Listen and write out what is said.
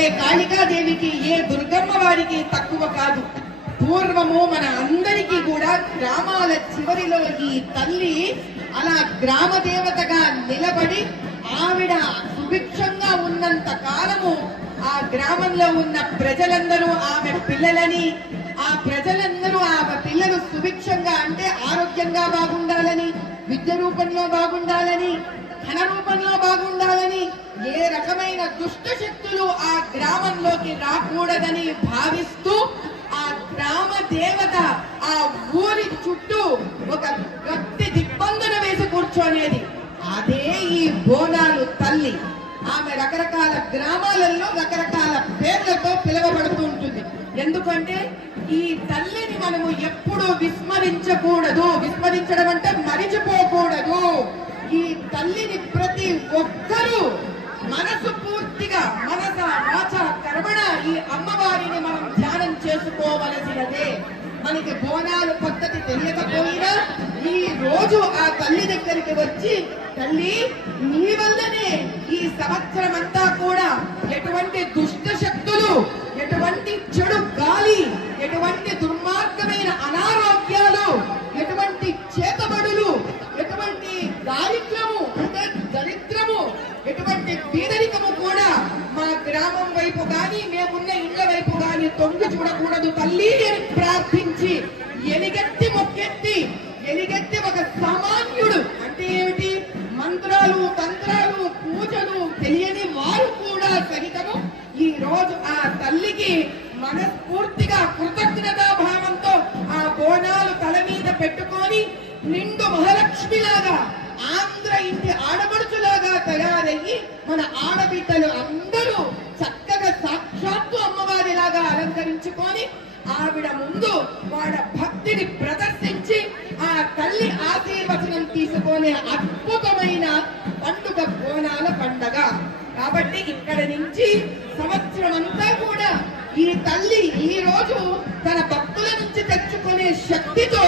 ఏ కాళికాదేవికి ఏ దుర్గమ్మ వారికి తక్కువ కాదు. పూర్వము మన అందరికీ కూడా గ్రామాల చివరిలో ఈ తల్లి అలా గ్రామ దేవతగా నిలబడి ఆవిడ సుభిక్షంగా ఉన్నంత కాలము ఆ గ్రామంలో ఉన్న ప్రజలందరూ ఆమె పిల్లలని, ఆ ప్రజలందరూ ఆమె పిల్లలు సుభిక్షంగా అంటే ఆరోగ్యంగా బాగుండాలని, విద్య రూపంలో బాగుండాలని, ధన రూపంలో బాగుండాలని, ఏ రకమైన దుష్ట శక్తులు ఆ గ్రామంలోకి రాకూడదని భావిస్తూ ఆ గ్రామ దేవత ఆ ఊరి చుట్టూ ఒక గట్టి దిగ్బంధన వేసి కూర్చోనేది. అదే ఈ బోనాలు తల్లి. ఆమె రకరకాల గ్రామాలలో రకరకాల పేర్లతో పిలువబడుతూ ఉంటుంది. ఎందుకంటే ఈ తల్లిని మనము ఎప్పుడూ విస్మరించకూడదు. విస్మరించడం అంటే మరిచిపోకూడదు. ఈ తల్లిని ప్రతి ఒక్కరూ మనసు పూర్తిగా మనస వాచ కర్మణ ఈ అమ్మవారిని మనం ధ్యానం చేసుకోవలసినదే. మనకి బోనాలు పద్ధతి తెలియకపోయినా ఈ రోజు ఆ తల్లి దగ్గరికి వచ్చి, తల్లి నీ వల్లనే ఈ సంవత్సరం అంతా కూడా ఎటువంటి దుష్ట శక్తులు, ఎటువంటి చెడు గాలి, ఎటువంటి దుర్మార్గమైన అనారోగ్యాలు, ఎటువంటి చేతబడులు, ఎటువంటి దారిద్ర్యము అంటే దరిద్రము, ఎటువంటి పేదరికము కూడా మా గ్రామం వైపు గాని మేమున్న ఇళ్ల వైపు గాని తొంగి చూడకూడదు తల్లి అని ప్రార్థించి ఎలిగెత్తి మొక్కెత్తి ఒక సామాన్యుడు అంటే ఏమిటి, మంత్రాలు తంత్రాలు పూజలు తెలియని వారు కూడా సహితము ఈ రోజు ఆ తల్లికి మనస్ఫూర్తిగా కృతజ్ఞతా భావంతో ఆ బోనాలు తల మీద పెట్టుకొని నిండు మహాలక్ష్మిలాగా ఆంధ్ర ఇంటి ఆడపడుచులాగా తయారయ్యి మన ఆడబిడ్డలు అందరూ చక్కగా సాక్షాత్తు అమ్మవారిలాగా అలంకరించుకొని ఆవిడ ముందు వాళ్ళ భక్తిని ప్రదర్శించి ఆ తల్లి ఆశీర్వచనం తీసుకునే అద్భుతమైన పండుగ బోనాల పండగ. కాబట్టి ఇక్కడ నుంచి సంవత్సరం అంతా కూడా ఈ తల్లి ఈ రోజు తన భక్తుల నుంచి తెచ్చుకునే శక్తితో